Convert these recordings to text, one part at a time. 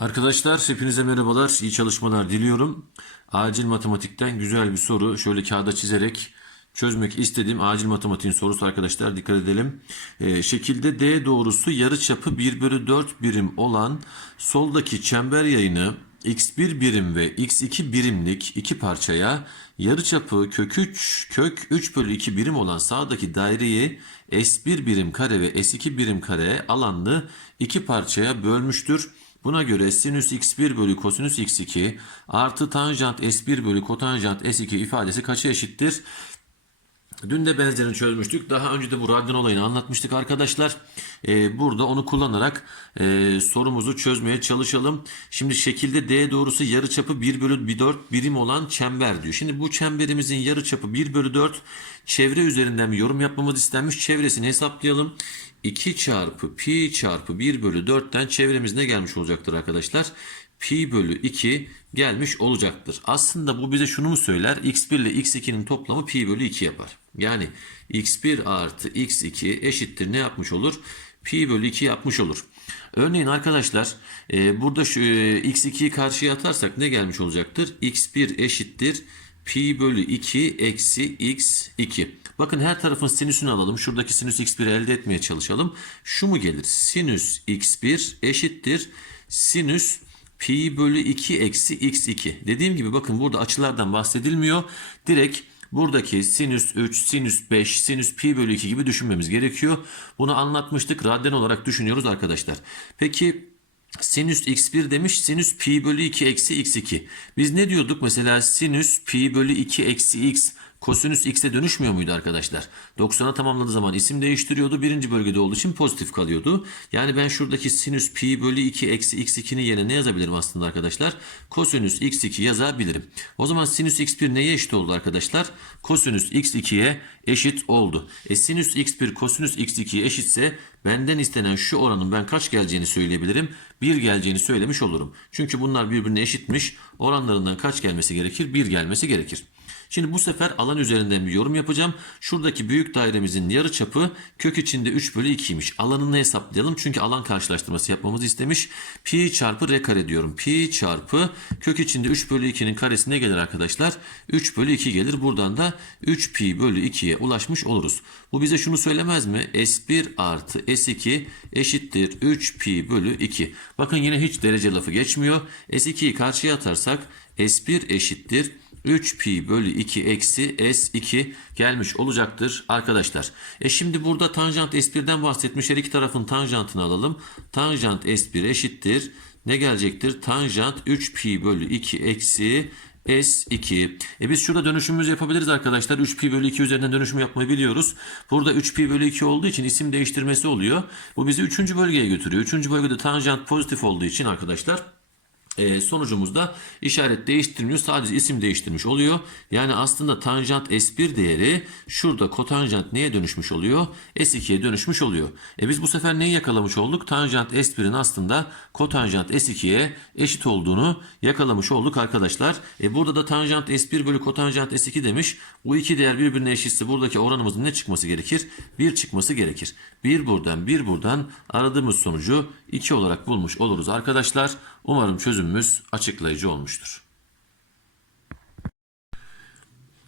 Arkadaşlar hepinize merhabalar, iyi çalışmalar diliyorum. Acil matematikten güzel bir soru şöyle kağıda çizerek çözmek istedim. Acil matematiğin sorusu arkadaşlar dikkat edelim. Ee, şekilde D doğrusu yarıçapı 1 bölü 4 birim olan soldaki çember yayını x1 birim ve x2 birimlik iki parçaya yarıçapı kök 3 kök 3 bölü 2 birim olan sağdaki daireyi S1 birim kare ve S2 birim kare alanlı iki parçaya bölmüştür. Buna göre sinüs x1 bölü kosinüs x2 artı tanjant s1 bölü kotanjant s2 ifadesi kaça eşittir? Dün de benzerini çözmüştük. Daha önce de bu radyan olayını anlatmıştık arkadaşlar. Ee, burada onu kullanarak e, sorumuzu çözmeye çalışalım. Şimdi şekilde D doğrusu yarıçapı 1 bölü 4 birim olan çember diyor. Şimdi bu çemberimizin yarıçapı 1 bölü 4 çevre üzerinden bir yorum yapmamız istenmiş. Çevresini hesaplayalım. 2 çarpı pi çarpı 1 bölü 4'ten çevremiz ne gelmiş olacaktır arkadaşlar? Pi bölü 2 gelmiş olacaktır. Aslında bu bize şunu mu söyler? x1 ile x2'nin toplamı pi bölü 2 yapar. Yani x1 artı x2 eşittir ne yapmış olur? Pi bölü 2 yapmış olur. Örneğin arkadaşlar e, burada şu e, x2'yi karşıya atarsak ne gelmiş olacaktır? x1 eşittir pi bölü 2 eksi x2. Bakın her tarafın sinüsünü alalım. Şuradaki sinüs x1'i elde etmeye çalışalım. Şu mu gelir? Sinüs x1 eşittir sinüs pi bölü 2 eksi x2. Dediğim gibi bakın burada açılardan bahsedilmiyor. Direkt buradaki sinüs 3, sinüs 5, sinüs pi bölü 2 gibi düşünmemiz gerekiyor. Bunu anlatmıştık. Radyan olarak düşünüyoruz arkadaşlar. Peki Sinüs x1 demiş sinüs pi bölü 2 eksi x2. Biz ne diyorduk mesela sinüs pi bölü 2 eksi x kosinüs x'e dönüşmüyor muydu arkadaşlar? 90'a tamamladığı zaman isim değiştiriyordu. Birinci bölgede olduğu için pozitif kalıyordu. Yani ben şuradaki sinüs pi bölü 2 eksi x2'nin yerine ne yazabilirim aslında arkadaşlar? Kosinüs x2 yazabilirim. O zaman sinüs x1 neye eşit oldu arkadaşlar? Kosinüs x2'ye eşit oldu. E sinüs x1 kosinüs x2'ye eşitse benden istenen şu oranın ben kaç geleceğini söyleyebilirim. 1 geleceğini söylemiş olurum. Çünkü bunlar birbirine eşitmiş. Oranlarından kaç gelmesi gerekir? 1 gelmesi gerekir. Şimdi bu sefer alan üzerinden bir yorum yapacağım. Şuradaki büyük dairemizin yarı çapı kök içinde 3 bölü 2'ymiş. Alanını hesaplayalım. Çünkü alan karşılaştırması yapmamızı istemiş. Pi çarpı r kare diyorum. Pi çarpı kök içinde 3 bölü 2'nin karesi ne gelir arkadaşlar? 3 bölü 2 gelir. Buradan da 3 pi bölü 2'ye ulaşmış oluruz. Bu bize şunu söylemez mi? S1 artı S2 eşittir 3 pi bölü 2. Bakın yine hiç derece lafı geçmiyor. S2'yi karşıya atarsak S1 eşittir 3 pi bölü 2 eksi s2 gelmiş olacaktır arkadaşlar. E şimdi burada tanjant s1'den bahsetmiş. Her iki tarafın tanjantını alalım. Tanjant s1 eşittir. Ne gelecektir? Tanjant 3 pi bölü 2 eksi S2. E biz şurada dönüşümümüzü yapabiliriz arkadaşlar. 3 pi bölü 2 üzerinden dönüşüm yapmayı biliyoruz. Burada 3 pi bölü 2 olduğu için isim değiştirmesi oluyor. Bu bizi 3. bölgeye götürüyor. 3. bölgede tanjant pozitif olduğu için arkadaşlar e, sonucumuzda işaret değiştirmiyor. Sadece isim değiştirmiş oluyor. Yani aslında tanjant S1 değeri şurada kotanjant neye dönüşmüş oluyor? S2'ye dönüşmüş oluyor. E biz bu sefer neyi yakalamış olduk? Tanjant S1'in aslında kotanjant S2'ye eşit olduğunu yakalamış olduk arkadaşlar. E burada da tanjant S1 bölü kotanjant S2 demiş. Bu iki değer birbirine eşitse buradaki oranımızın ne çıkması gerekir? 1 çıkması gerekir. 1 buradan 1 buradan aradığımız sonucu 2 olarak bulmuş oluruz arkadaşlar. Umarım çözümümüz açıklayıcı olmuştur.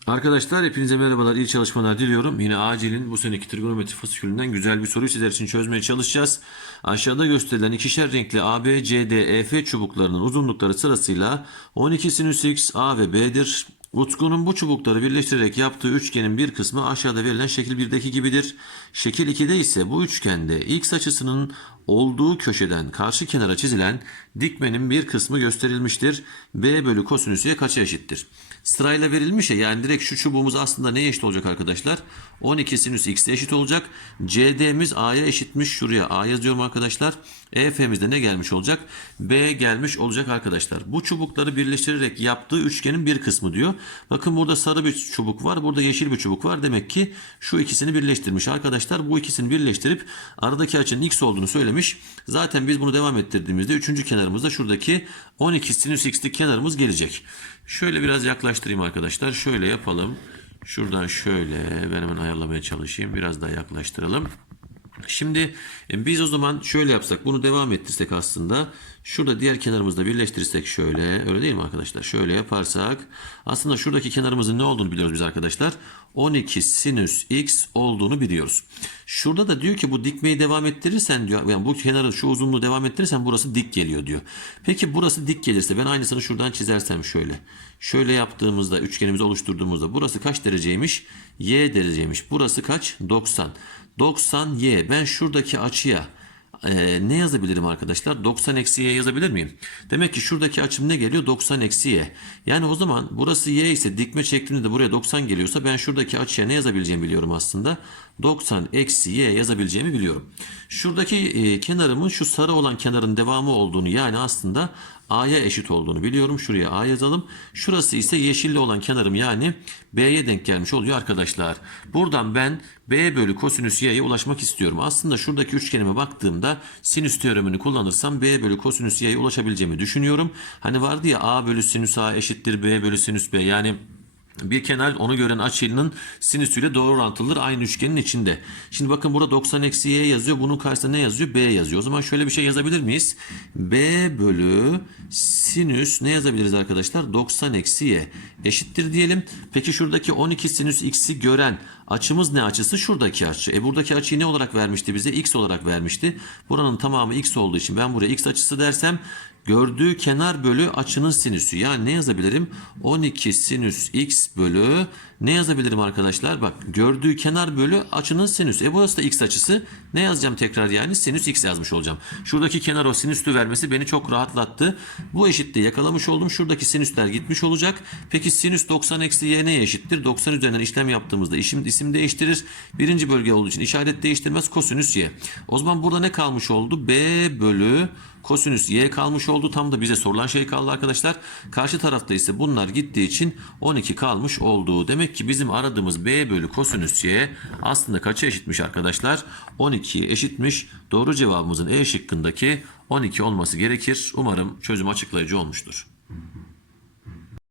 Arkadaşlar hepinize merhabalar, iyi çalışmalar diliyorum. Yine acilin bu seneki trigonometri fasikülünden güzel bir soruyu sizler için çözmeye çalışacağız. Aşağıda gösterilen ikişer renkli AB, CD, EF çubuklarının uzunlukları sırasıyla 12 sinüs x, A ve B'dir. Utku'nun bu çubukları birleştirerek yaptığı üçgenin bir kısmı aşağıda verilen şekil 1'deki gibidir. Şekil 2'de ise bu üçgende x açısının olduğu köşeden karşı kenara çizilen dikmenin bir kısmı gösterilmiştir. B bölü kosinüsüye kaça eşittir? Sırayla verilmiş ya yani direkt şu çubuğumuz aslında neye eşit olacak arkadaşlar? 12 sinüs x'e eşit olacak. CD'miz A'ya eşitmiş. Şuraya A yazıyorum arkadaşlar. EF'mizde ne gelmiş olacak? B gelmiş olacak arkadaşlar. Bu çubukları birleştirerek yaptığı üçgenin bir kısmı diyor. Bakın burada sarı bir çubuk var. Burada yeşil bir çubuk var. Demek ki şu ikisini birleştirmiş arkadaşlar. Bu ikisini birleştirip aradaki açının x olduğunu söylemiş. Zaten biz bunu devam ettirdiğimizde üçüncü kenarımızda şuradaki 12 sinüs x'lik kenarımız gelecek. Şöyle biraz yaklaştırayım arkadaşlar. Şöyle yapalım. Şuradan şöyle ben hemen ayarlamaya çalışayım. Biraz daha yaklaştıralım. Şimdi e, biz o zaman şöyle yapsak bunu devam ettirsek aslında şurada diğer kenarımızda birleştirirsek şöyle öyle değil mi arkadaşlar? Şöyle yaparsak aslında şuradaki kenarımızın ne olduğunu biliyoruz biz arkadaşlar. 12 sinüs x olduğunu biliyoruz. Şurada da diyor ki bu dikmeyi devam ettirirsen diyor yani bu kenarı şu uzunluğu devam ettirirsen burası dik geliyor diyor. Peki burası dik gelirse ben aynısını şuradan çizersem şöyle. Şöyle yaptığımızda üçgenimizi oluşturduğumuzda burası kaç dereceymiş? Y dereceymiş. Burası kaç? 90. 90y. Ben şuradaki açıya e, ne yazabilirim arkadaşlar? 90 eksi y yazabilir miyim? Demek ki şuradaki açım ne geliyor? 90 eksi y. Yani o zaman burası y ise dikme şeklinde de buraya 90 geliyorsa ben şuradaki açıya ne yazabileceğimi biliyorum aslında. 90 eksi y yazabileceğimi biliyorum. Şuradaki e, kenarımın şu sarı olan kenarın devamı olduğunu yani aslında a'ya eşit olduğunu biliyorum. Şuraya a yazalım. Şurası ise yeşilli olan kenarım yani b'ye denk gelmiş oluyor arkadaşlar. Buradan ben b bölü kosinüs y'ye ulaşmak istiyorum. Aslında şuradaki üçgenime baktığımda sinüs teoremini kullanırsam b bölü kosinüs y'ye ulaşabileceğimi düşünüyorum. Hani vardı ya a bölü sinüs a eşittir b bölü sinüs b yani bir kenar onu gören açının sinüsüyle doğru orantılıdır aynı üçgenin içinde. Şimdi bakın burada 90 eksi y yazıyor. Bunun karşısında ne yazıyor? B yazıyor. O zaman şöyle bir şey yazabilir miyiz? B bölü sinüs ne yazabiliriz arkadaşlar? 90 eksi y eşittir diyelim. Peki şuradaki 12 sinüs x'i gören açımız ne açısı? Şuradaki açı. E buradaki açıyı ne olarak vermişti bize? X olarak vermişti. Buranın tamamı x olduğu için ben buraya x açısı dersem Gördüğü kenar bölü açının sinüsü. Yani ne yazabilirim? 12 sinüs x bölü ne yazabilirim arkadaşlar? Bak gördüğü kenar bölü açının sinüsü. E burası da x açısı. Ne yazacağım tekrar yani? Sinüs x yazmış olacağım. Şuradaki kenar o sinüslü vermesi beni çok rahatlattı. Bu eşitliği yakalamış oldum. Şuradaki sinüsler gitmiş olacak. Peki sinüs 90 eksi y neye eşittir? 90 üzerinden işlem yaptığımızda işim, isim değiştirir. Birinci bölge olduğu için işaret değiştirmez. Kosinüs y. O zaman burada ne kalmış oldu? B bölü kosinüs y kalmış oldu. Tam da bize sorulan şey kaldı arkadaşlar. Karşı tarafta ise bunlar gittiği için 12 kalmış oldu. Demek ki bizim aradığımız b bölü kosinüs y aslında kaça eşitmiş arkadaşlar? 12'ye eşitmiş. Doğru cevabımızın E şıkkındaki 12 olması gerekir. Umarım çözüm açıklayıcı olmuştur.